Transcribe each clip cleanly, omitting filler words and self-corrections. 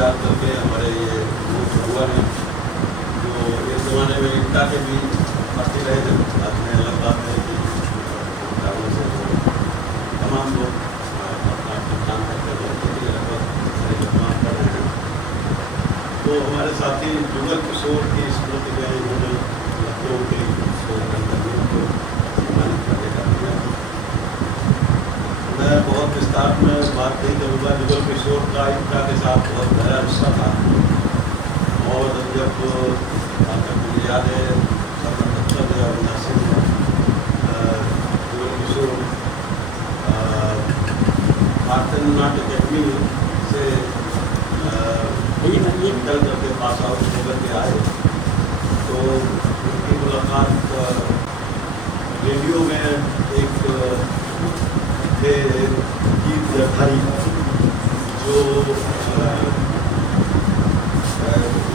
याद करके हमारे ये हुआ है जो इस ज़माने में इंटा के भी आते रहे थे। बाद में अलग बात है कि से तमाम लोग अपना काम करते रहते थे, लगभग तमाम कर रहे हैं। तो हमारे साथी जुगल किशोर की स्मृति में इन्होंने लखनऊ के शोधकर्मियों को सम्मानित करने का दिया। मैं बहुत विस्तार में बात नहीं करूँगा। जुगल किशोर का इंटा के साथ बहुत गहरा रिश्ता था और जब आपका मुझे याद है जुगल किशोर भारतीय नाट्य अकेडमी से निकल करके पास आउट होकर के आए तो उनकी मुलाकात रेडियो में एक गीत भाई जो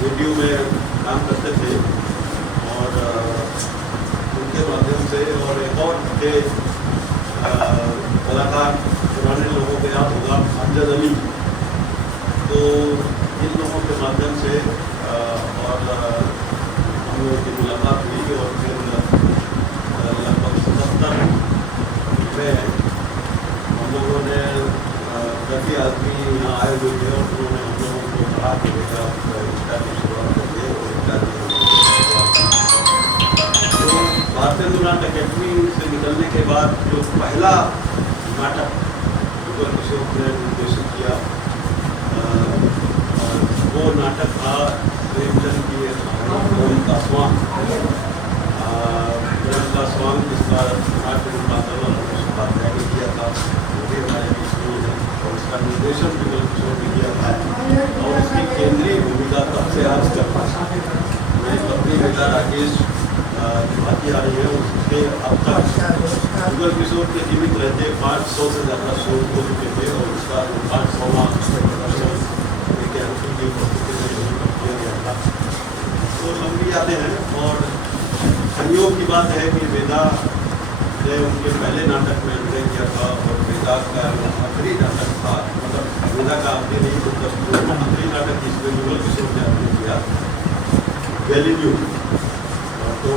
रेडियो में काम करते थे और उनके माध्यम से, और एक और थे कलाकार पुराने लोगों को याद होगा अमजद अली, तो इन लोगों के माध्यम से और हम लोगों की मुलाकात हुई और फिर लगभग 77 में हम लोगों ने काफ़ी आदमी यहाँ आए हुए थे और उन्होंने हम लोगों को कहा कि बेटा इंटा की शुरुआत करिए और इंटा की तो भारतीय नाट्य अकेडमी से निकलने के बाद जो पहला नाटक जुगल किशोर ने निर्देशित किया वो नाटक था प्रेमचंद की गोविंद का स्वांग, जिसका नाट्य निर्माता उपाध्याय ने किया था, वो भी हमारे बीच में है और उसका निर्देशन जुगल किशोर ने किया था और उसकी केंद्रीय भूमिका तब से आज तक मेरी पत्नी बेटा राकेश निभाती आ रही है। उसके अब तक जुगल किशोर के जीवित रहते 500 से ज़्यादा शो हो चुके थे और उसका 500वां किया गया था। तो लंबी यादें हैं और संयोग की बात है कि वेदा ने उनके पहले नाटक में अभिनय किया था और वेदा का आखिरी नाटक था, मतलब वेदा का आखिरी नहीं मतलब आखिरी नाटक जिसमें जुगल किशोर ने अभिनय किया गैलीलियो तो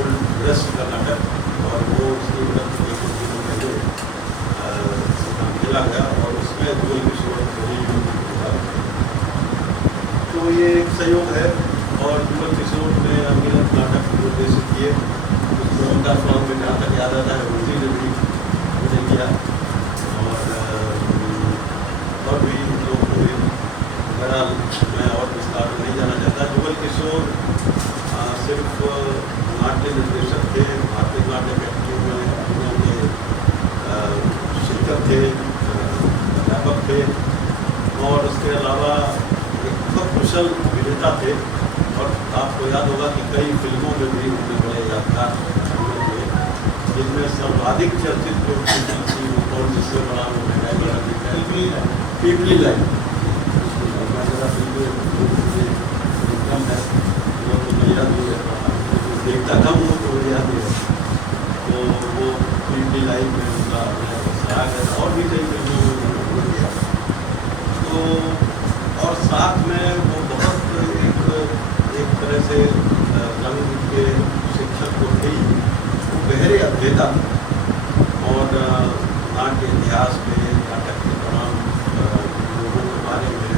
रस का नाटक, और वो उसकी मदद से कुछ दिनों पहले खेला गया और उसमें जुगल किशोर तो ये एक सहयोग है। और जुगल किशोर ने अमित नाटक निर्देशित किए, उनका स्वांग में जहाँ तक याद आता है उसी ने भी मुझे किया और भी लोग हुए। बहरहाल मैं और विस्तार में नहीं जाना चाहता। जुगल किशोर सिर्फ नाट्य निर्देशक थे, भारतीय नाट्य अकेडमी में अभिनय के शिक्षक थे, अध्यापक थे और उसके अलावा एक बहुत कुशल अभिनेता थे और आपको याद होगा कि कई फिल्मों में भी उन्होंने बड़े यादगार अभिनय किए, जिनमें सर्वाधिक चर्चित जो फिल्म थी वो कौन जिससे बड़ा पीपली लाइन कम है वो तो नहीं याद हो जाता, देखता कम हो तो याद है। तो वो पीपली लाइन में उनका सराहा गया और भी कई फिल्मों में किया। तो और साथ में वो बहुत एक तरह से रंग के शिक्षक को थे, वो गहरे अध्येता और नाट्य इतिहास में नाटक के तमाम लोगों के बारे में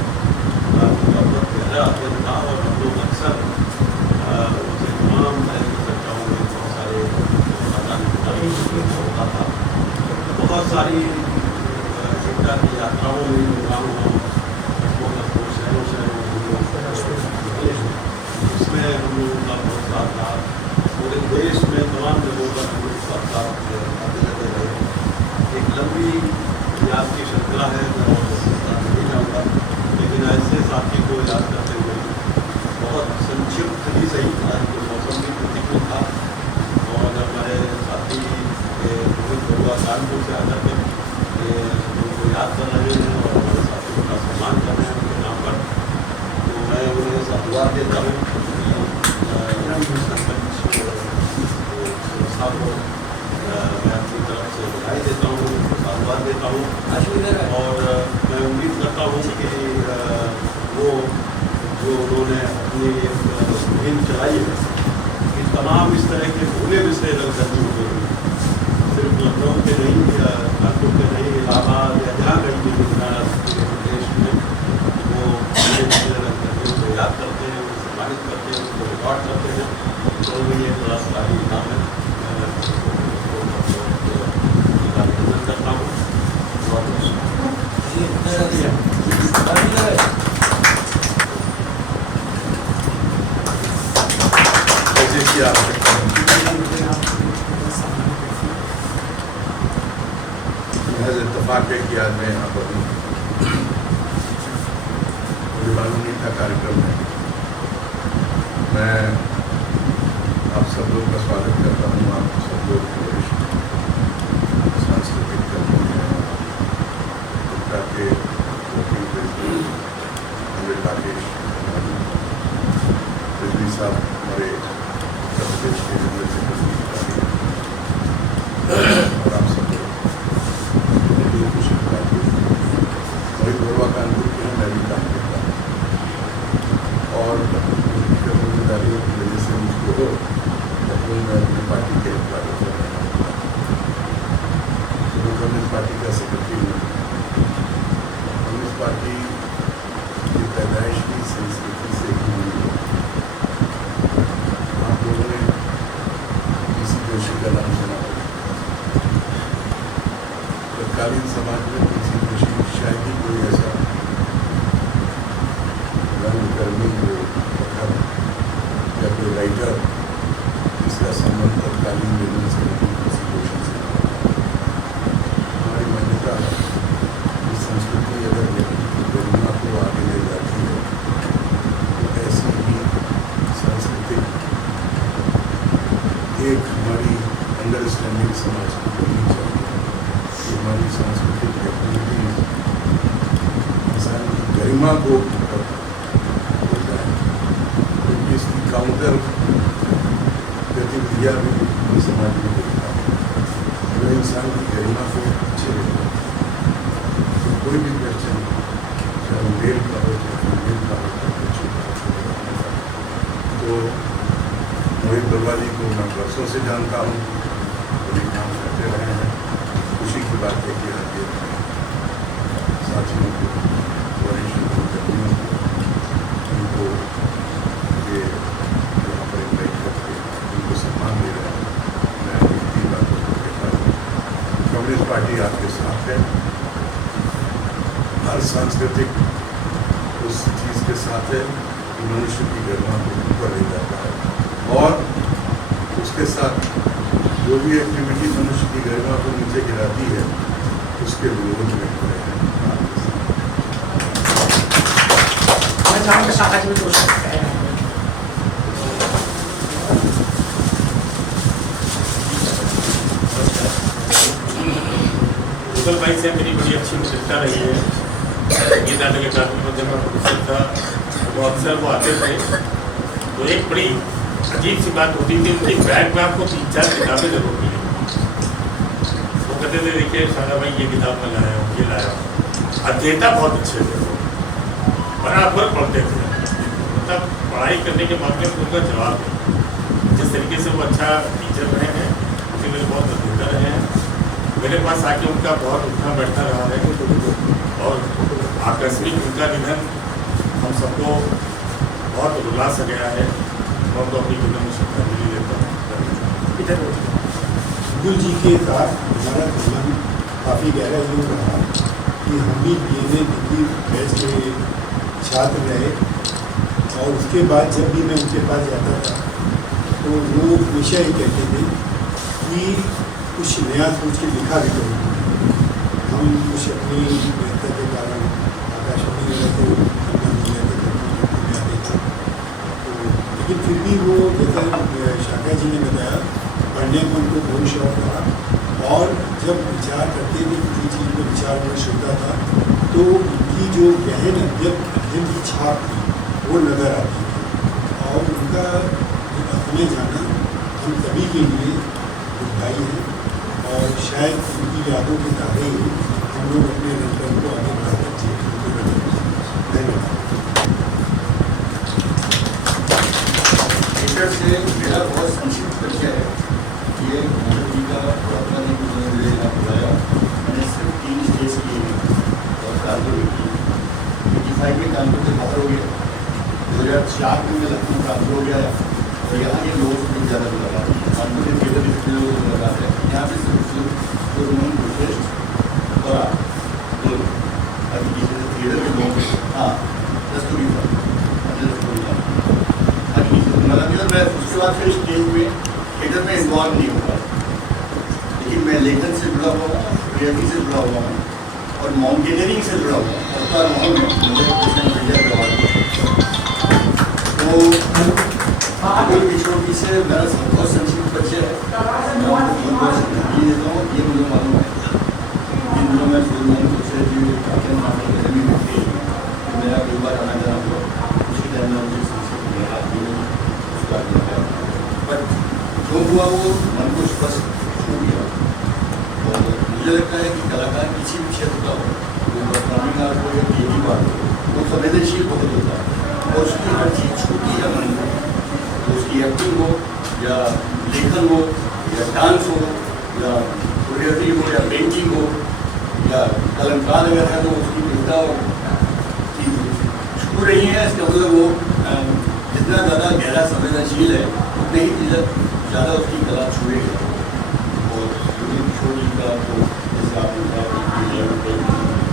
उनका बहुत गहरा अध्ययन था और हम लोग अक्सर उनसे तमाम तरह की चर्चाओं में बहुत सारे होता था। बहुत सारी शिक्षा की यात्राओं में इसमें हम लोगों का बहुत साथ था। पूरे देश में तमाम जगहों पर हम लोग साथ आते रहते रहे। एक लंबी याद की श्रृंखला है, मैं नहीं जाऊँगा, लेकिन ऐसे साथी को याद करते हुए बहुत संक्षिप्त ही सही था कि मौसम भी प्रतिकूल था और हमारे साथी रोहित बरुआ कानपुर से आकर के उनको याद कर रहे हैं और हमारे साथियों का सम्मान कर रहे हैं उनके नाम पर। तो मैं उन्हें साधुवाद देता हूँ, संस्था को मैं अपनी तरफ से बधाई देता हूँ, साधुवाद देता हूँ और मैं उम्मीद करता हूँ कि वो जो उन्होंने अपनी एक मुहिम चलाई है कि तमाम इस तरह के भूले बिसरे रंगकर्मी होते हैं, सिर्फ लखनऊ के नहीं या कानपुर के नहीं, इलाहाबाद या जहाँ कहीं भी देश में वो भूले बिसरे रंगकर्मियों को याद करते हैं, उनको सम्मानित करते हैं, उनको रिकॉर्ड करते हैं। तो ये बड़ा सारी काम है, मैं अभिनंदन करता हूँ। महज इत्तफाक है कि आज मैं यहाँ पर हूँ। मुझे मालूम नहीं था कार्यक्रम में। मैं आप सब लोग का स्वागत करता हूँ। आप सब लोग वरिष्ठ सांस्कृतिक कर्मी हैं, गुप्ता के राकेश बिजली साहब हमारे उत्तर प्रदेश के जनरल सेक्रेटरी और आप सब लोग खुशी की बात हुई। वही गोरवा कानपुर के हैं, मैं भी काम करता हूँ और जिम्मेदारियों की वजह से मुझको लखनऊ में अपनी पार्टी के हेडक्वार्टर पर रहना पड़ा। कम्युनिस्ट पार्टी का सेक्रेटरी हूँ। कम्युनिस्ट पार्टी की पैदाइश की संस्कृति से ही हुई है। आप लोगों ने किसी जोशी का नाम सुना होगा। तत्कालीन समाज में किसी जोशी शायद ही कोई ऐसा रंगकर्मी हो या कोई राइटर जिसका संबंध तत्कालीन जनरल सेक्रेटरी किसी जोशी से हमारी मान्यता इस संस्कृति अगर गरिमा को आगे ले जाती है तो ऐसी ही सांस्कृतिक एक हमारी अंडरस्टैंडिंग समाज की होनी चाहिए कि हमारी सांस्कृतिक एक्टिविटीज इंसान की गरिमा को हो जाए, क्योंकि इसकी काउंटर गतिविधियाँ भी समाज में देखता है जो इंसान की गरिमा को पीछे रहता है। तो कोई भी क्वेश्चन चाहे मेल का हो चाहे फीमेल का हो चाहे बच्चे का हो, तो मोहित बरवाली को मैं वर्षों से जानता हूँ, बड़ी काम करते रहे हैं। खुशी की बात है कि आज ये साथियों को वरिष्ठ कर्मियों को उनको ये यहाँ पर इन्वाइट करके उनको सम्मान दे रहे हैं। मैं इतनी बातों को कहता हूँ, कम्युनिस्ट पार्टी आपके साथ है। हर सांस्कृतिक उस चीज़ के साथ है कि मनुष्य की गरिमा को ऊपर ले जाता है और उसके साथ जो भी एक्टिविटी मनुष्य की गरिमा को नीचे गिराती है उसके विरोध में खड़े हैं। गूगल भाई से मेरी बड़ी अच्छी मित्रता रही है। गीता के कार्य में जब मैं प्रोफेसर था वो अक्सर वो आते थे, तो एक बड़ी अजीब सी बात होती थी, उनकी बैग में आपको 3-4 किताबें जरूर मिली। वो कहते थे देखिए शादा भाई ये किताब मैं लाया हूँ, ये लाया हूँ। अध्येता बहुत अच्छे थे, बराबर पढ़ते थे, मतलब पढ़ाई करने के मामले में उनका जवाब है। जिस तरीके से वो अच्छा टीचर रहे हैं उसी मेरे बहुत अध्येता रहे हैं। मेरे पास आके उनका बहुत उठना बैठना रहा है और आकस्मिक उनका निधन हम सबको बहुत रुला सा गया है। मैं तो अपनी जीवन में श्रद्धांजलि देता हूँ। गुरु जी के साथ हमारा संबंध काफ़ी गहरा यूँ रहा कि हम भी DNA डिग्री बैच के छात्र रहे और उसके बाद जब भी मैं उनके पास जाता था तो वो हमेशा ही कहते थे कि कुछ नया सोच के लिखा भी करो। हम कुछ अपनी व्यवस्था के कारण आकाशवाणी में रहते लेकिन फिर भी वो जैसे शाखा जी ने बताया पढ़ने में उनको बहुत शौक था और जब विचार करते थे किसी चीज़ में विचार में श्रद्धा था तो उनकी जो गहन अध्ययन की छाप थी वो नज़र आती थी और उनका हमें जाना हम सभी के लिए दुखदाई है और शायद उनकी यादों के तारे हम लोग अपने रंगन को आगे बढ़ा सकते हैं। धन्यवाद। मेरा बहुत संक्षिप्त परिचय है। ये मोहन जी का अपना जी को मुझे यहाँ बुलाया, मैंने सिर्फ 3 स्टेज किए हैं और कानपुर की 85 में कानपुर से बाहर हो गया, 2004 में मैं लखनऊ ट्रांसफर हो गया और यहाँ के लोगों से ज़्यादा लगा। कानपुर के थिएटर के लोगों को लगा है, यहाँ पे सिर्फ रोमन प्रोटेस्ट और अभी किसी थिएटर के लोगों को हाँ दस्तूरी था मतलब मैं उसके बाद फिर स्टेज में थिएटर में इन्वॉल्व नहीं हुआ, लेकिन मैं लेखन से जुड़ा हुआ हूँ, क्रिएटिविटी से जुड़ा हुआ हूँ और माउंटेनियरिंग से जुड़ा हुआ हूँ। अवतार माहौल में मुझे कृष्ण विजय जवाहर तो कोई पिछड़ों से मेरा बहुत संक्षिप्त परिचय है। ये देता हूँ, ये मुझे मालूम है इन दिनों में सूर्यमोहन से जी भी मिलती है, मेरा कई बार आना जाना हुआ, उसी टाइम में मुझे पर जो हुआ वो मन को स्पष्ट छू गया। और मुझे लगता है कि कलाकार किसी भी क्षेत्र का हो, वो परफॉर्मिंग आर्ट हो या क्रिएटिव आर्ट हो, वो संवेदनशील बहुत होता है और उसकी हर चीज़ छूती है मन को, तो उसकी एक्टिंग हो या लेखन हो या डांस हो या कोरियोग्राफी हो या पेंटिंग हो या कलमकार अगर है तो उसकी कविता और चीज़ छू रही है। इसका मतलब वो जितना ज़्यादा गहरा संवेदनशील है उतने ही ज़्यादा उसकी कला छुएगा। और किशोर जी का तो जैसे आपने कहा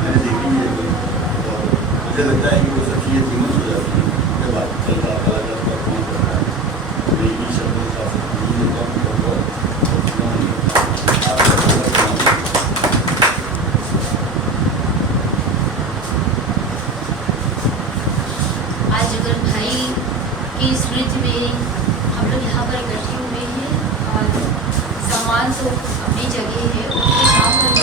मैंने देखी है और मुझे लगता है कि वो सब चीज़ें फेमस हो जाती हैं जब आप चलता कलाकार परफॉर्म करता है। मैं इन्हीं शब्दों के साथ लेता हूँ आज अगर भाई की स्मृति में हम लोग यहाँ पर इकट्ठे हुए हैं और सम्मान तो अपनी जगह है, उनके नाम पर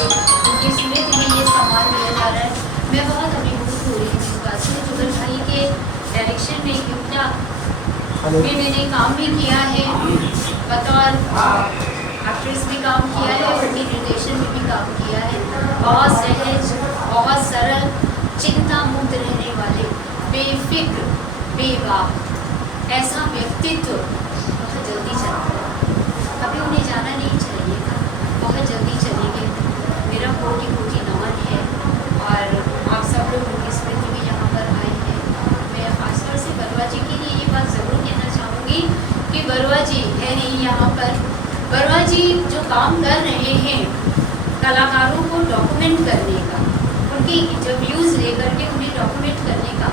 उनकी स्मृति में ये सम्मान दिया जा रहा है। मैं बहुत अभिभूत हो रही हूँ इस बात से। जुगल भाई के डायरेक्शन में युक्ता में मैंने काम भी किया है, बतौर एक्ट्रेस भी काम किया है, उनके निर्देशन में भी काम किया है। बहुत सहज, बहुत सरल, चिंता मुक्त रहने वाले, बेफिक्र, बेबाक ऐसा व्यक्तित्व बहुत जल्दी चलता है। कभी उन्हें जाना नहीं चाहिए था, बहुत जल्दी चले गए। मेरा कोटि कोटि नमन है और आप सब लोग उनकी स्मृति में यहाँ पर आए हैं। मैं खासतौर से बरुआ जी के लिए ये बात ज़रूर कहना चाहूँगी कि बरुआ जी है नहीं यहाँ पर। बरुआ जी जो काम कर रहे हैं कलाकारों को डॉक्यूमेंट करने का, उनके इंटरव्यूज़ लेकर के उन्हें डॉक्यूमेंट करने का,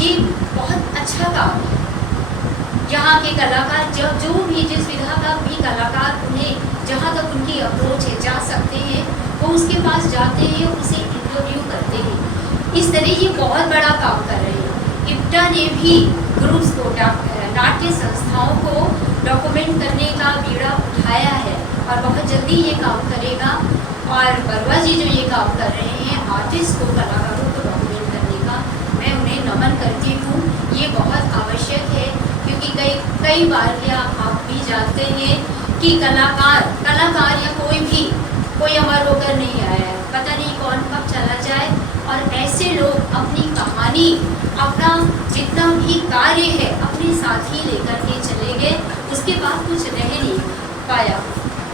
ये बहुत अच्छा काम है। यहाँ के कलाकार जो भी जिस विधा का भी कलाकार उन्हें जहाँ तक उनकी अप्रोच है जा सकते हैं, वो उसके पास जाते हैं, उसे इंटरव्यू करते हैं। इस तरह ये बहुत बड़ा काम कर रहे हैं। इप्टा ने भी ग्रुप्स को, नाट्य संस्थाओं को डॉक्यूमेंट करने का बीड़ा उठाया है और बहुत जल्दी ये काम करेगा। और बरुआ जी जो ये काम कर रहे हैं आर्टिस्ट को, कलाकारों को डॉक्यूमेंट करने का, मैं उन्हें नमन करती हूँ। ये बहुत आवश्यक है क्योंकि कई बार क्या आप भी जानते हैं कि कलाकार या कोई अमर होकर नहीं आया है, पता नहीं कौन कब चला जाए। और ऐसे लोग अपनी कहानी, अपना जितना भी कार्य है अपने साथ ही लेकर के चले गए, उसके बाद कुछ रह नहीं पाया।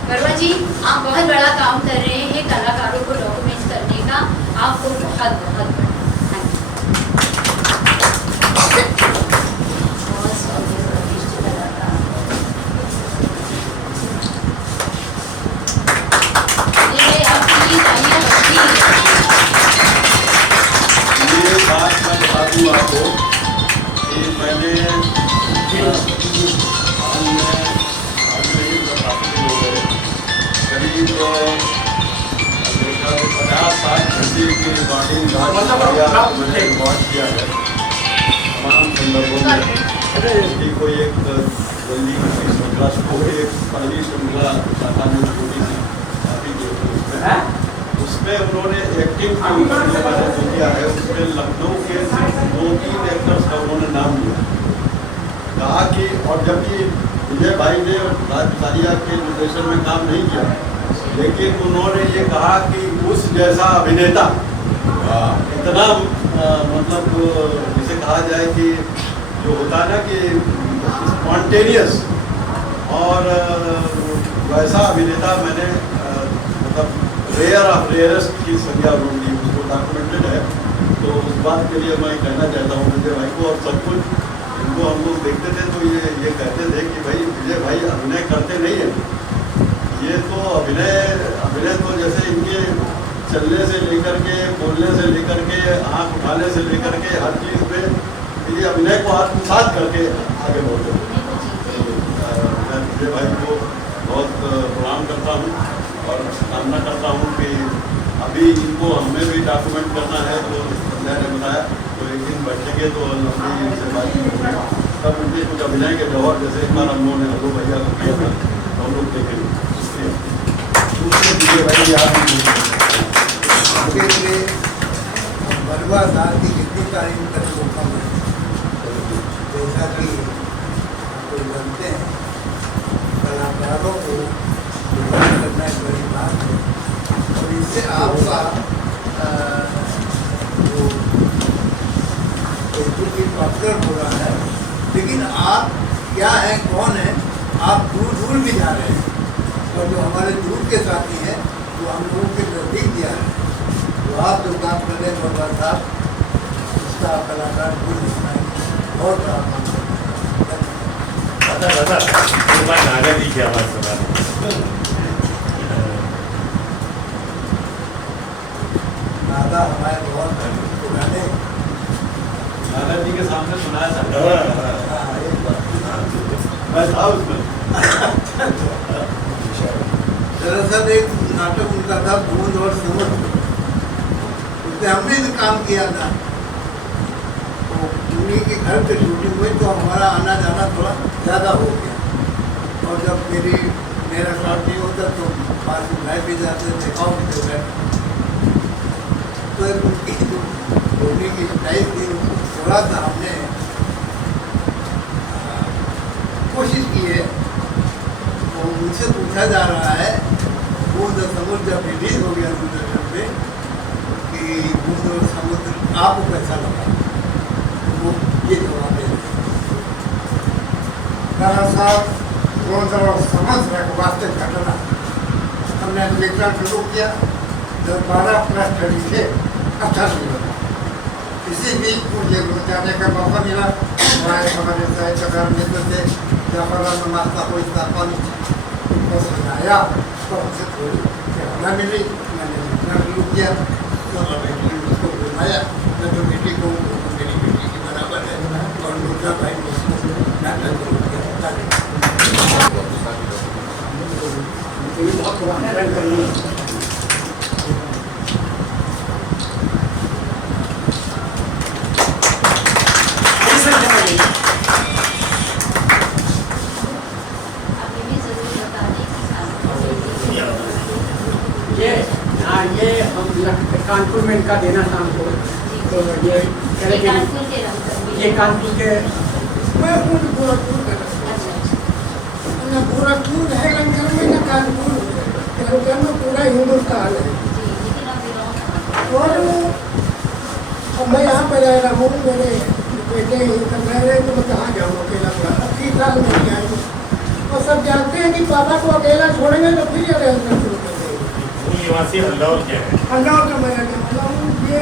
बरुआ जी आप बहुत बड़ा काम कर रहे हैं कलाकारों को डॉक्यूमेंट करने का, आपको बहुत बहुत आपको कि मैंने करीब 50-60 घंटे की रिकॉर्डिंग मैंने रिकॉर्ड किया है तमाम संदर्भों में कि कोई एक जल्दी की श्रृंखला एक पहली श्रृंखला शाखा में छोटी सी काफ़ी उसमें उन्होंने एक्टिंग जो किया है उसमें लखनऊ के 2-3 एक्टर्स का उन्होंने नाम लिया, कहा कि और जबकि विजय भाई ने राज बिसारिया के निर्देशन में काम नहीं किया, लेकिन उन्होंने ये कहा कि उस जैसा अभिनेता इतना मतलब जिसे कहा जाए कि जो होता है ना कि स्पॉन्टेनियस और वैसा अभिनेता मैंने मतलब रेयर ऑफ रेयरेस्ट की संज्ञा उन्होंने ली, उसको डॉक्यूमेंटेड है। तो उस बात के लिए मैं कहना चाहता हूँ विजय भाई को। और सब कुछ इनको हम लोग देखते थे तो ये कहते थे कि भाई विजय भाई अभिनय करते नहीं है, ये तो अभिनय तो जैसे इनके चलने से लेकर के, बोलने से लेकर के, आँख उठाने से लेकर के हर चीज़ पे ये अभिनय को आत्मसात करके आगे बढ़ते हैं। मैं विजय भाई को बहुत प्रणाम करता हूँ और कामना करता हूँ कि अभी इनको हमें भी डॉक्यूमेंट करना है। तो संजय ने बताया तो एक दिन बैठेंगे तो लंबी से बातचीत होगी, तब उनके कुछ अभिनय के जवाब जैसे एक बार हम लोगों ने हल्लू भैया को किया था तो हम लोग देखेंगे। दूसरे विजय भाई आगे के बलवा साहब की जितनी तारीफ करने को कम है, जैसा कि कोई बनते हैं कलाकारों को करना एक बड़ी बात है। और इससे आपका जो पॉपुलर हो रहा है, लेकिन आप क्या हैं, कौन है, आप दूर दूर भी जा रहे हैं। और जो हमारे दूर के साथी हैं वो हम लोगों के नजदीक दिया है। तो आप जो काम कर रहे हैं बाबा साहब, उसका कलाकार भूल नहीं है, बहुत बड़ा काम कर रहे हैं। दादा एक बार नागा जी की आवाज़ सुना। नागा हमारे बहुत पुराने नागा जी के सामने सुनाया था। हाँ, एक बात मैं था उसमें। दरअसल एक नाटक उनका था बूंद और समुद्र, उसमें हमने भी काम किया था। तो उन्हीं के घर पे शूटिंग हुई तो हमारा आना जाना थोड़ा ज़्यादा हो गया। और जब मेरा शॉट नहीं होता तो पास में भाई भी जाते थे, और भी थे। तो उनकी जो बोलने की स्टाइल थी थोड़ा सा हमने कोशिश की है। तो उनसे पूछा जा रहा है बूंद और समुद्र जब रिलीज हो गया दूरदर्शन पे कि बूंद और समुद्र आपको कैसा लगा, तो वो ये जवाब दे रहे दरअसल बूंद और समुद्र एक वास्तविक घटना। हमने विक्रम शुरू किया जब 12 प्रश्न लिखे, अच्छा नहीं लगा। इसी बीच मुझे जाने का मौका मिला। हमारे साहित्यकार मित्र थे जवाहरलाल मास्टर को स्थापन को सुनाया तो हमसे थोड़ी प्रेरणा मिली। मैंने लिखना शुरू किया तो बेटी उसको बुलाया, मैं तो बेटी को मेरी बेटी की बराबर है। और दुर्गा भाई को नाटक शुरू किया। बहुत पुराने रंग करनी ये हम कानपुर में इनका देना था हमको। तो ये करेंगे ये कानपुर के मैं हूँ गोरखपुर का न गोरखपुर है लंगर में न कानपुर लंगर में पूरा हिंदुस्तान है। और मैं यहाँ पर रह रहा हूँ, मेरे बेटे यहीं पर रह रहे तो मैं कहाँ जाऊँ अकेला। 80 साल में नहीं आई और सब जानते हैं कि पापा को अकेला छोड़ेंगे तो फिर ये रहना शुरू कर देंगे। निवासी हल्लौर क्या है? हल्लौर का मैं रहने वाला हूँ। ये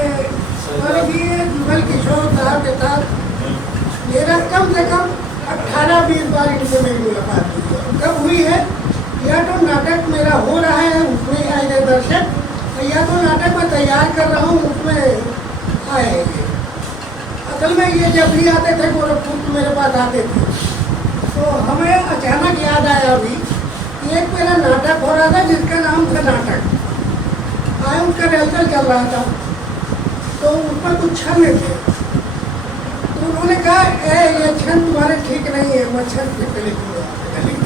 जुगल किशोर साहब के साथ मेरा कम से कम 18-20 बार इनसे मेरी मुलाकात हुई है। कब हुई है? या तो नाटक मेरा हो रहा है उसमें आए गए दर्शक, या तो नाटक मैं तैयार कर रहा हूँ उसमें आए हैं। असल में ये जब भी आते थे गोरखपुर तो मेरे पास आते थे। तो हमें अचानक याद आया अभी एक मेरा नाटक हो रहा था जिसका नाम था नाटक आए, उसका रिहर्सल चल रहा था। तो उस पर कुछ छंद थे तो उन्होंने कहा ये छंद तुम्हारे ठीक नहीं है, मैं छंद लिख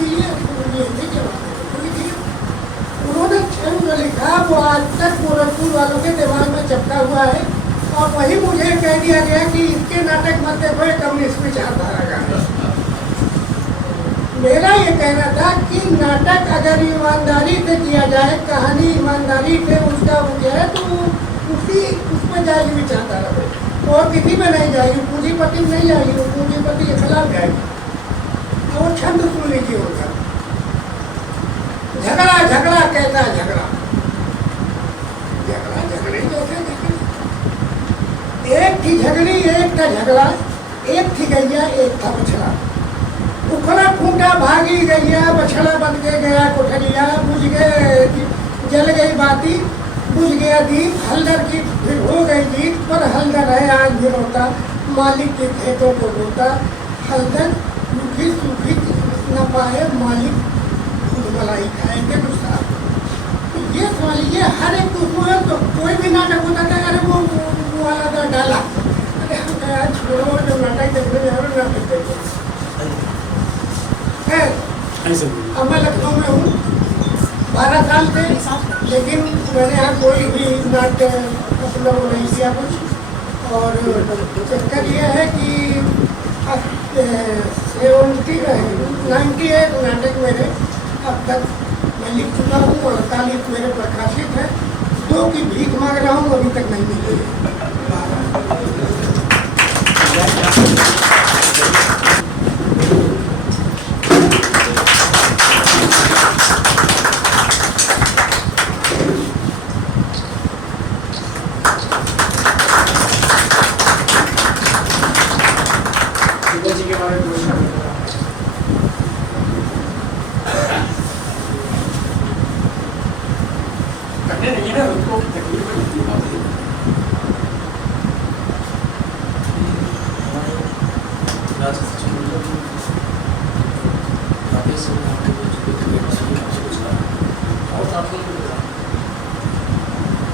दीजिए। उन्होंने छंद जो लिखा वो आज तक गोरखपुर वालों के दिमाग में चिपका हुआ है। और वही मुझे कह दिया गया कि इसके नाटक मत देखो, ये कम्युनिस्ट विचारधारा का है। मेरा ये कहना था कि नाटक अगर ईमानदारी से किया जाए, कहानी ईमानदारी से उसका हो जाए तो उसमें जाएगी विचारधारा पे, और किसी में नहीं जाएगी। पूंजीपति में नहीं जाएगी, वो पूंजीपति के खिलाफ जाएगी। और छंद सुन लीजिए होगा झगड़ा झगड़ा कहता झगड़ा, झगड़ा झगड़े जैसे झगड़े। एक थी झगड़ी, एक था झगड़ा, एक थी गैया, एक था बछड़ा। उखड़ा खूंटा भागी गैया, बछड़ा बन के गया कोठरिया। बुझ गए, जल गई बाती, बुझ गया दीप। हल्दर की फिर हो गई जीत, पर हल्दर है आज भी रोता, मालिक के खेतों को रोता। हल्दर सूखी सूखी न पाए, मालिक खुद मलाई खाए के नुस्खा। तो ये सवाल, ये हर एक उसमें तो कोई भी नाटक होता था, अरे वो वाला था डाला, अरे हम कहा छोड़ो जो नाटक देखने जा रहे नाटक देखो। अब मैं लखनऊ में हूँ 12 साल से, लेकिन मैंने यहाँ कोई भी नाट्य अपना वो नहीं किया कुछ। और चक्कर ये है कि 98 नाटक मेरे अब तक मैं लिख चुका हूँ, 48 मेरे प्रकाशित है। 2 की भीख मांग रहा हूँ, अभी तक नहीं मिली है।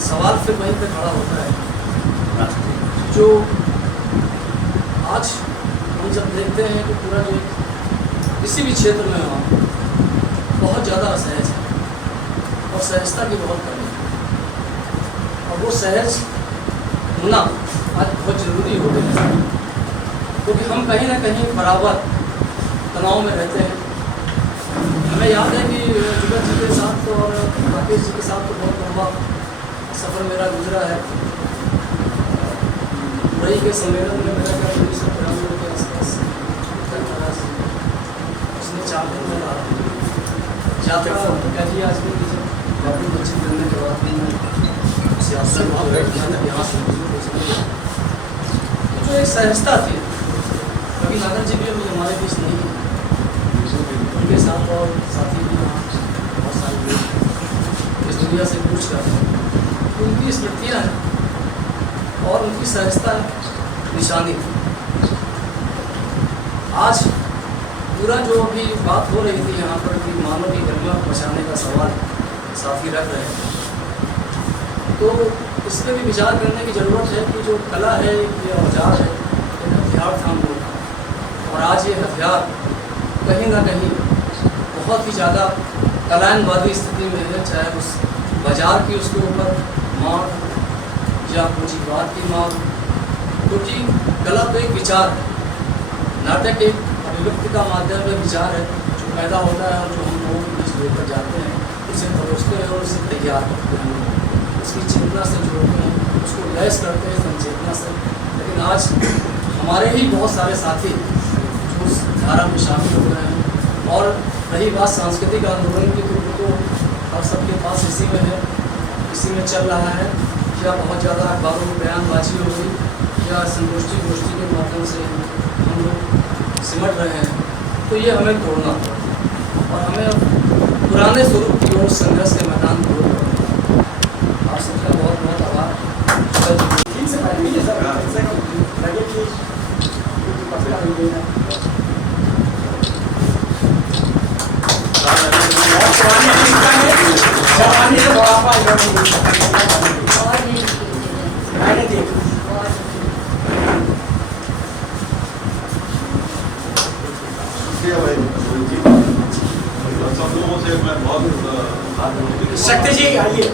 सवाल फिर वहीं पे खड़ा होता है जो आज हम जब देखते हैं कि पूरा जो किसी भी क्षेत्र में हो बहुत ज़्यादा असहज है और सहजता की बहुत कमी है, और वो सहज होना आज बहुत ज़रूरी हो गया है, क्योंकि हम कहीं ना कहीं बराबर तनाव में रहते हैं। हमें याद है कि जुगल जी के साथ और राकेश जी के साथ तो बहुत लंबा सफ़र मेरा गुजरा है। मई के सम्मेलन में मेरा क्या 1993 के आसपास उसने 4 दिन में रहा यात्रा कह दी आज की जब वापस दक्षिण करने के बाद भी मैं सियासत यहाँ से तो जो एक सहजता थी, कभी नागर जी भी अभी हमारे बीच नहीं है, उनके साथ और साथी भी यहाँ बहुत सारे लोग इस दुनिया से पूछ कर उनकी स्मृतियाँ हैं और उनकी सहजता निशानी थी। आज पूरा जो अभी बात हो रही थी यहाँ पर कि मानव की गरिमा को बचाने का सवाल साथी रख रहे हैं, तो इस पर भी विचार करने की ज़रूरत है कि जो कला है, ये औजार है, एक हथियार था हम लोग का, और आज ये हथियार कहीं ना कहीं बहुत ही ज़्यादा कलायनवादी स्थिति में है, चाहे उस बाजार की उसके ऊपर मांग या पूंजीवाद की मांग, क्योंकि कला तो एक विचार है, नाटक एक अभिव्यक्ति का माध्यम है, विचार है जो पैदा होता है और जो हम लोगों के बीच लेकर जाते हैं, उसे परोसते हैं और उसे तैयार करते हैं, उसकी चेतना से जोड़ते हैं, उसको लैस करते हैं संचेतना से। लेकिन आज हमारे ही बहुत सारे साथी जो उस धारा में शामिल हो रहे हैं, और रही बात सांस्कृतिक आंदोलन की, तो वो तो आप सबके पास इसी में है, इसी में चल रहा है। क्या बहुत ज़्यादा अखबारों में बयानबाजी हो गई, या संगोष्ठी गोष्ठी के माध्यम से हम लोग सिमट रहे हैं, तो ये हमें तोड़ना पड़ेगा और हमें अब पुराने स्वरूप की ओर संघर्ष के मैदान को आप सबका बहुत बहुत आभार। सब लोगों से मैं बहुत शक्ति जी आइए।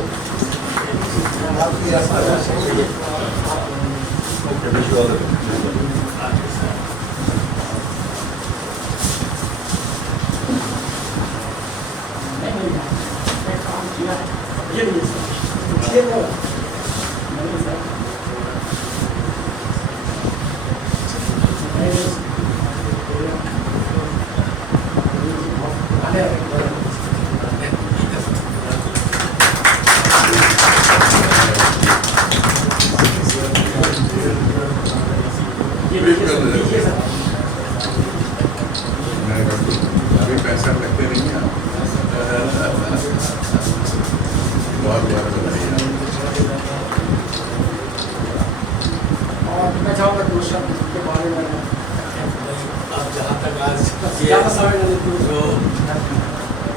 क्या समय जो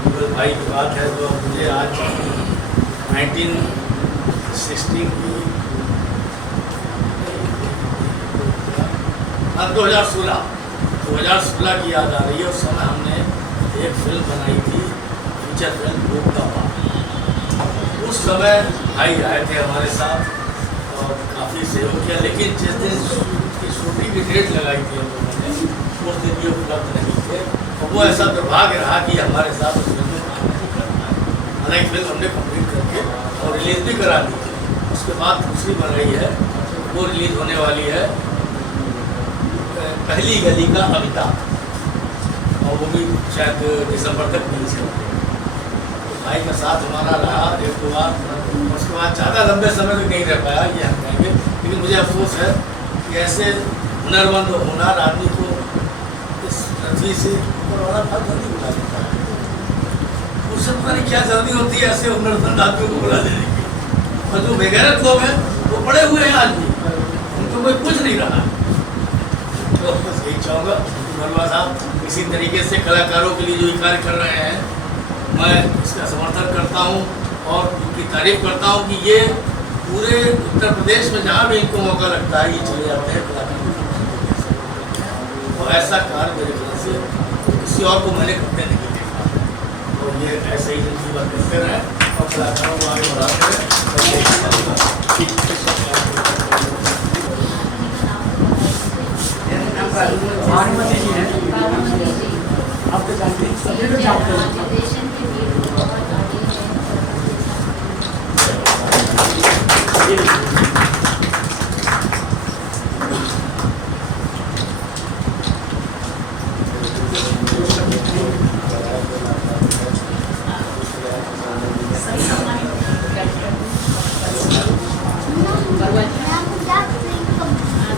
युगल भाई की बात है तो मुझे आज 1916 की 2016 की याद आ रही है। उस समय हमने एक फिल्म बनाई थी, फीचर फिल्म भूख का पाप। उस समय भाई आए थे हमारे साथ और काफ़ी सहयोग किया, लेकिन जिस दिन की शूटिंग की डेट लगाई थी हम लोगों ने उस दिन ये उपलब्ध नहीं थे और वो ऐसा दुर्भाग्य रहा कि हमारे साथ उस फिल्म में काम नहीं कर पाए। हालांकि फिल्म हमने कंप्लीट करके और रिलीज़ भी करा दी थी। उसके बाद दूसरी बन रही है, वो रिलीज़ होने वाली है पहली गली का अमिताभ, और वो भी शायद दिसंबर तक रिलीज करेंगे। भाई का साथ हमारा रहा एक दो बार, उसके बाद ज़्यादा लंबे समय तक नहीं रह पाया ये हम कहेंगे। लेकिन मुझे अफसोस है कि ऐसे हुनरमंद और होनहार आदमी को इस पृथ्वी से ऊपर वाला बहुत जल्दी बुला देता है। उससे पता नहीं क्या जल्दी होती है ऐसे हुनरमंद आदमियों को बुला देने की। और जो बेगैरत लोग हैं वो पड़े हुए हैं आज भी, उनको कोई पूछ नहीं रहा। तो बस यही चाहूँगा बरुआ साहब इसी तरीके से कलाकारों के लिए जो ये कार्य कर रहे हैं मैं इसका समर्थन करता हूँ और उनकी तारीफ करता हूँ कि ये पूरे उत्तर प्रदेश में जहाँ भी इनको मौका लगता है ये चले जाते हैं कलाकार। और ऐसा कार्य मेरे ख्याल से किसी और को मैंने करते नहीं देखा, और ये ऐसे ही जिंदगी भर करते रहे और कलाकारों को आगे बढ़ाते रहे। भानुमति जी हैं, आपको जानते हैं, सभी लोग जानते हैं।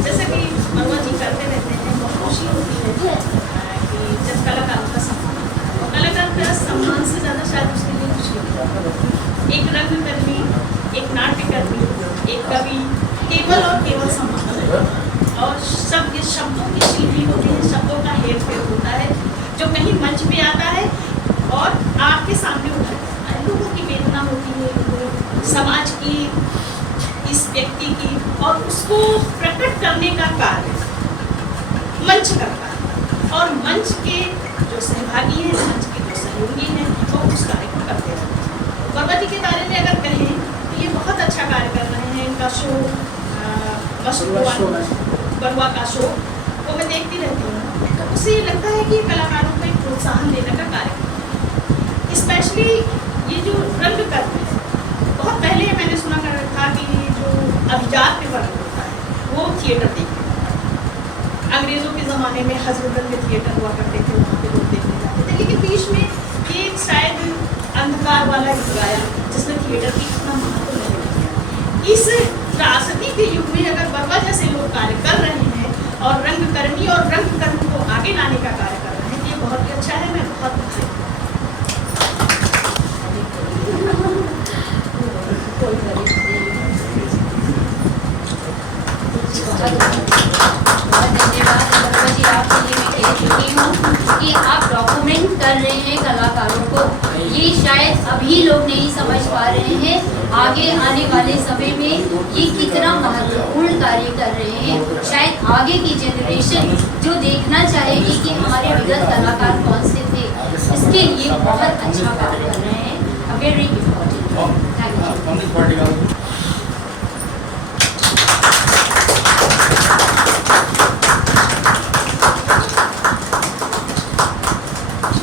जैसे कि बरुआ जी करते रहते हैं, बहुत खुशी होती है कि जब कलाकारों का सम्मान, और कलाकार का सम्मान से ज़्यादा शायद उसके लिए कुछ नहीं। एक रंगकर्मी, एक नाट्यकर्मी, एक कवि केवल और केवल सम्मान है। और सब ये शब्दों की शिल्पी होती है, शब्दों का हेर फेर होता है जो कहीं मंच पे आता है और आपके सामने उठाता है। लोगों की वेदना होती है, समाज की, इस व्यक्ति की, और उसको प्रकट करने का कार्य मंच करता है। और मंच के जो सहभागी हैं, मंच के जो सहयोगी हैं, वो उस कार्य को करते हैं। बरुआ जी के बारे में अगर कहें तो ये बहुत अच्छा कार्य कर रहे हैं। इनका शो बरुआ का शो वो मैं देखती रहती हूँ, तो उससे ये लगता है कि कलाकारों को एक प्रोत्साहन देने का कार्य, स्पेशली ये जो रंग कर्म है। बहुत पहले मैंने सुना कर था कि जो अभिजात पे वर्ग होता है वो थिएटर देखने जाता है। अंग्रेज़ों के ज़माने में हजरतगंज में थिएटर हुआ करते थे, वहाँ पे लोग देखने जाते थे। लेकिन बीच में ये शायद अंधकार वाला युग आया जिसमें थिएटर की इतना महत्व नहीं दिया। इस त्रासदी के युग में अगर बरुआ जैसे लोग कार्य कर रहे हैं और रंगकर्मी और रंगकर्म को आगे लाने का कार्य कर रहे हैं, ये बहुत ही अच्छा है। मैं बहुत खुश हूँ। बहुत धन्यवाद बरुआ जी, आपके लिए मैं कह चुकी हूँ कि आप डॉक्यूमेंट कर रहे हैं कलाकारों को। ये शायद अभी लोग नहीं समझ पा रहे हैं, आगे आने वाले समय में ये कितना महत्वपूर्ण कार्य कर रहे हैं। शायद आगे की जनरेशन जो देखना चाहेगी कि हमारे विगत कलाकार कौन से थे, इसके लिए बहुत अच्छा काम कर रहे हैं। Very important.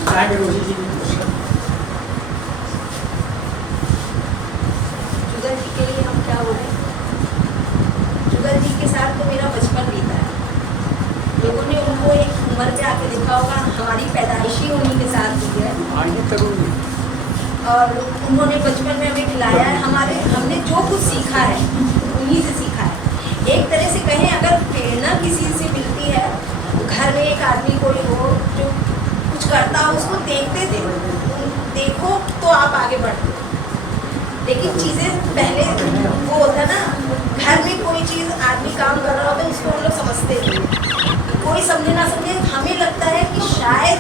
Thank you. रोजी जी जुगल जी के लिए हम क्या बोले? जुगल जी के साथ तो मेरा बचपन बीता है। लोगों ने उनको एक उम्र पे आके देखा होगा, हमारी पैदाइशी उन्हीं के साथ हुई है और उन्होंने बचपन में हमें खिलाया है। हमने जो कुछ सीखा है उन्हीं से सीखा है। एक तरह से कहें अगर प्रेरणा किसी से मिलती है तो घर में एक आदमी कोई हो जो कुछ करता हो, उसको देखो तो आप आगे बढ़ते हो। लेकिन चीज़ें पहले वो होता ना, घर में कोई चीज़ आदमी काम कर रहा होता है उसको हम लोग समझते हैं, कोई समझे ना समझे हमें लगता है कि शायद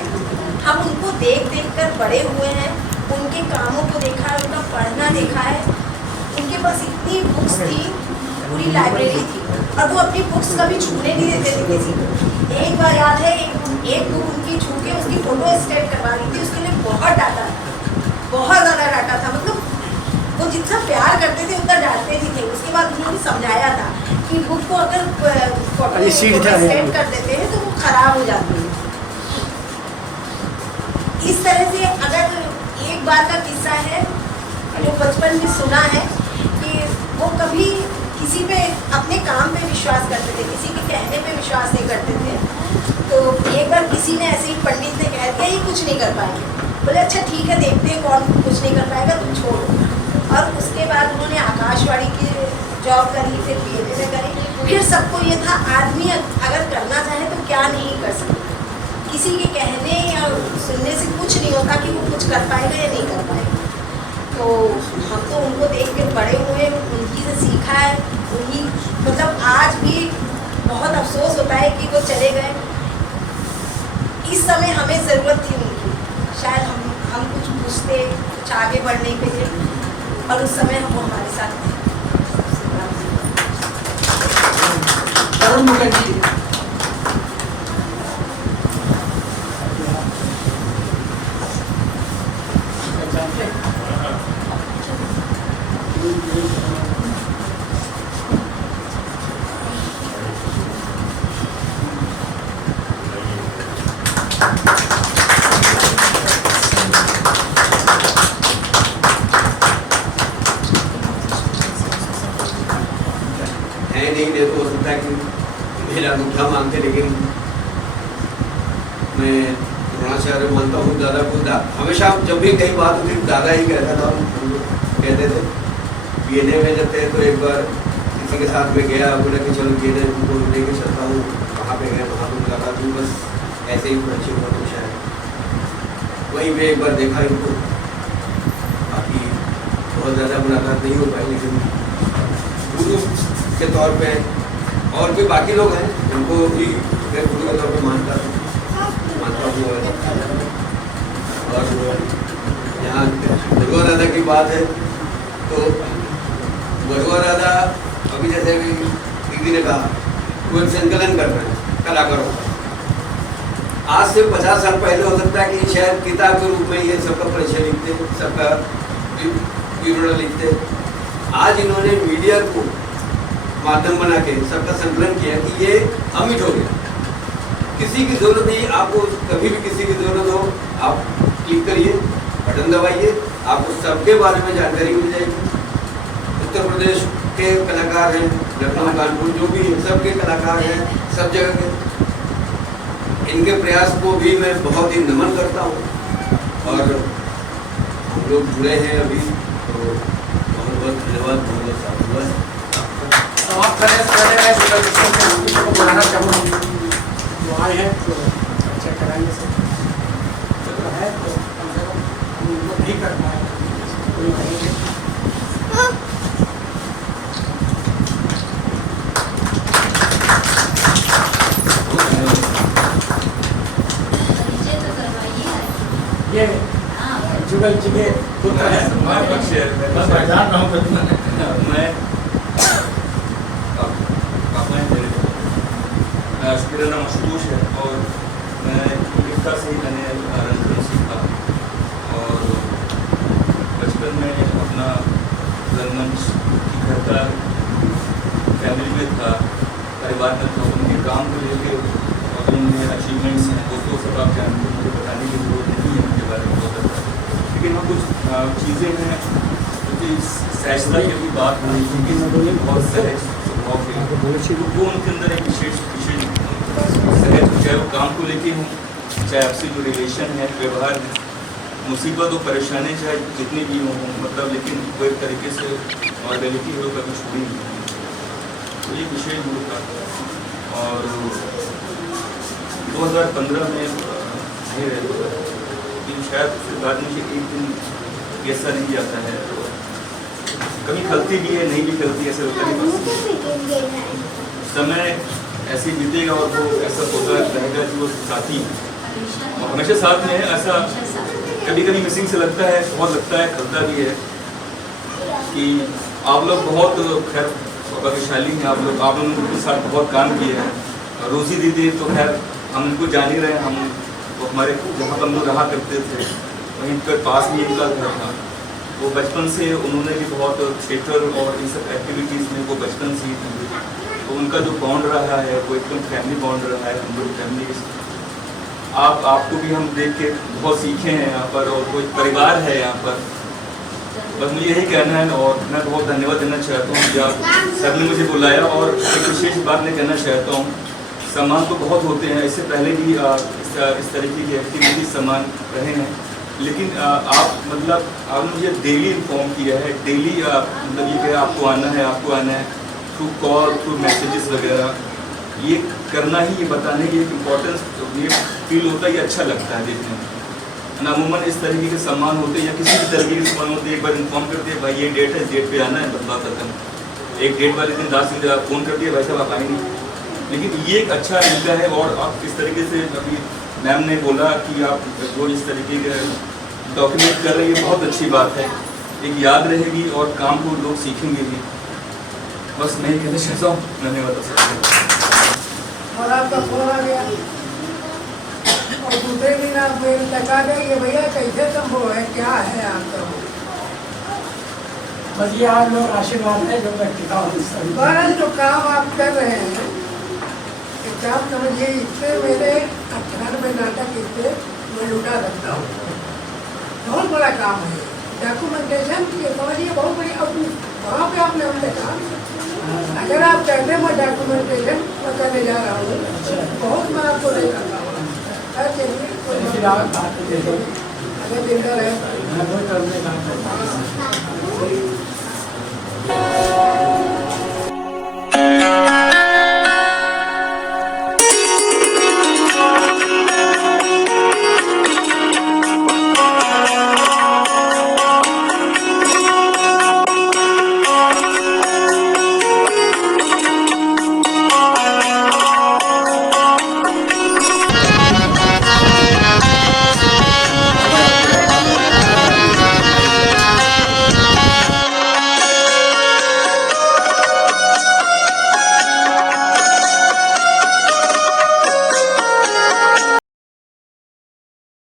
अगर बड़े हुए हैं, उनके कामों को देखा है, उनका पढ़ना देखा है। उनके पास इतनी बुक्स थी, पूरी लाइब्रेरी थी, और वो अपनी बुक्स कभी छूने नहीं देते थे किसी को। एक बार याद है, एक बुक उनकी छू के उसकी फोटो स्टेट करवा दी थी, उसके लिए बहुत डांटा था, बहुत ज़्यादा डांटा था। मतलब वो जितना प्यार करते थे उतना डांटते भी थे। उसके बाद उन्होंने समझाया था कि बुक को अगर फोटो स्टेट कर देते हैं तो वो खराब हो जाती है। इस तरह से अगर एक बार का किस्सा है जो बचपन में सुना है कि वो कभी किसी पे अपने काम पे विश्वास करते थे, किसी के कहने पे विश्वास नहीं करते थे। तो एक बार किसी ने ऐसे ही पंडित ने कह दिया ये कुछ नहीं कर पाएंगे। बोले अच्छा ठीक है, देखते हैं कौन कुछ नहीं कर पाएगा, तुम छोड़ो। और उसके बाद उन्होंने आकाशवाणी की जॉब करी, फिर PhD में करी। फिर सबको ये था आदमी अगर करना चाहे तो क्या नहीं कर सकता। किसी के कहने या सुनने से कुछ नहीं होता कि वो कुछ कर पाएगा या नहीं कर पाएगा। तो हम तो उनको देख के बड़े हुए, उनकी से सीखा है। उन्हीं मतलब आज भी बहुत अफसोस होता है कि वो चले गए। इस समय हमें ज़रूरत थी उनकी, शायद हम कुछ पूछते, कुछ आगे बढ़ने के लिए, और उस समय वो हमारे साथ थे। तरुण मुखर्जी नहीं दे तो हो सकता है कि मेरा अंगूठा मांगते, लेकिन मैं द्रोणाचार्य मानता हूँ। दादा को हमेशा जब भी कई बात होती दादा ही कहता था, कहते थे। PNA में जब थे तो एक बार किसी के साथ में गया, बोला कि चलो PNA को लेके चलता हूँ। वहाँ पे गए, वहाँ पे मुलाकात हुई, बस ऐसे ही परिचय हुआ तो शायद वहीं पे एक बार देखा इनको। बाकी बहुत ज़्यादा मुलाकात नहीं हो पाई, लेकिन गुरु के तौर पे और भी बाकी लोग हैं उनको भी मैं गुरु के तौर पे मानता हूँ। और यहाँ बड़ुआ दादा की बात है तो बड़ुआ दादा अभी जैसे भी दीदी ने कहा वो एक संकलन कर रहे हैं कलाकारों का। आज से 50 साल पहले हो सकता है कि शायद किताब के रूप में ये सबका परिचय लिखते, सबका विवरण लिखते। आज इन्होंने मीडिया को माध्यम बना के सबका संकलन किया कि ये अमिट हो गया। किसी की ज़रूरत नहीं, आपको कभी भी किसी की ज़रूरत हो आप क्लिक करिए, बटन दबाइए, आपको सबके बारे में जानकारी मिल जाएगी। उत्तर प्रदेश के कलाकार हैं, लखनऊ कानपुर जो भी सबके कलाकार हैं, सब जगह के। इनके प्रयास को भी मैं बहुत ही नमन करता हूँ। और हम लोग जुड़े हैं अभी, तो बहुत बहुत धन्यवाद, बहुत बहुत साधुवाद। समाप्त करने से पहले मैं को बुलाना चाहूँगा। जो आए हैं तो चर्चा कराएंगे सर, जो है तो कम से कम हम उनको नहीं कर पाए कोई कहेंगे। ये जुगल जी के पुत्र हैं। मेरा नाम आशुतोष है और मैं लिखता से ही मैंने रंगमंच सीखा और बचपन में अपना रंगमंच की करता फैमिली में था, परिवार में था। उनके काम को लेकर और उनके अचीवमेंट्स हैं वो तो सब आप जानते हैं, मुझे बताने की जरूरत नहीं है उनके बारे में बहुत अच्छा। लेकिन हाँ कुछ चीज़ें हैं क्योंकि सहजता की भी बात हुई क्योंकि बहुत सहज स्वभाव के वो उनके अंदर एक विशेष सहज, चाहे वो काम को लेके हों, चाहे आपसे जो रिलेशन है, व्यवहार है, मुसीबत और परेशानी चाहे जितनी भी हों, मतलब लेकिन वो एक तरीके से ऑर्गेनिटी हो कभी छोड़ी नहीं। तो ये विशेष गुरु था। और 2015 में नहीं रहे, लेकिन शायद उसके बाद मुझे एक दिन ऐसा नहीं जाता है, कभी खलती भी है, नहीं भी खलती, ऐसे होता है। समय ऐसे बीतेगा और वो ऐसा होता रहेगा कि वो साथी और हमेशा साथ में है। ऐसा कभी कभी मिसिंग से लगता है, बहुत लगता है, खलता भी है कि आप लोग बहुत खैर सौभाग्यशाली हैं। आप लोगों ने उनके साथ बहुत काम किए हैं। रोजी दीदी तो खैर हम उनको जान ही रहे हैं, हम वो हमारे जहाँ पर हम लोग रहा करते थे वहीं पर पास में इनका घर था। वो बचपन से उन्होंने भी बहुत थिएटर और इन सब एक्टिविटीज़ में वो बचपन से ही थी। तो उनका जो बॉन्ड रहा है वो एकदम फैमिली बॉन्ड रहा है। हम लोग फैमिली आपको भी हम देख के बहुत सीखे हैं यहाँ पर, और कोई परिवार है यहाँ पर। बस मुझे यही कहना है और मैं बहुत धन्यवाद देना चाहता हूँ कि आप सर ने मुझे बुलाया। और एक विशेष बात मैं कहना चाहता हूँ, सम्मान तो बहुत होते हैं, इससे पहले भी इस तरीके की एक्टिविटी सम्मान रहे हैं, लेकिन आप मतलब आपने मुझे डेली इन्फॉर्म किया है, डेली मतलब ये कि आपको आना है थ्रू कॉल, थ्रू मैसेजेस वगैरह, ये करना ही, ये बताने की एक इम्पोर्टेंस ये फील होता है, ये अच्छा लगता है देखने में। अमूमन इस तरीके के सम्मान होते हैं या किसी भी तरीके के सम्मान होते हैं, एक बार इन्फॉर्म करते हैं भाई ये डेट है, इस डेट पे आना है, बस बात खत्म। एक डेट वाले दिन 10 दिन आप फ़ोन कर दिए, भाई साहब आप आएंगे। लेकिन ये एक अच्छा तरीका है। और आप इस तरीके से अभी मैम ने बोला कि आप जो इस तरीके के डॉक्यूमेंट कर रहे हैं, ये बहुत अच्छी बात है, एक याद रहेगी और काम को लोग सीखेंगे भी। बस मैं ही कहना चाहता हूँ, धन्यवाद। और आपका फोन आ गया और दूसरे दिन आप मेरे लगा गए ये भैया कैसे संभव है, क्या है आपका वो? बस ये आप लोग आशीर्वाद है जो मैं टिका हूँ। बस जो काम आप कर रहे हैं, एक काम समझिए, इससे मेरे 98 नाटक इससे मैं लुटा सकता हूँ। बहुत बड़ा काम है डॉक्यूमेंटेशन की, समझिए बहुत बड़ी। अब वहाँ पे आपने हमने काम, अगर आप कहते मैं डॉक्यूमेंटेशन मैं करने जा रहा हूँ, बहुत मैं आपको नहीं करता हूँ। अगर जिंदा रहे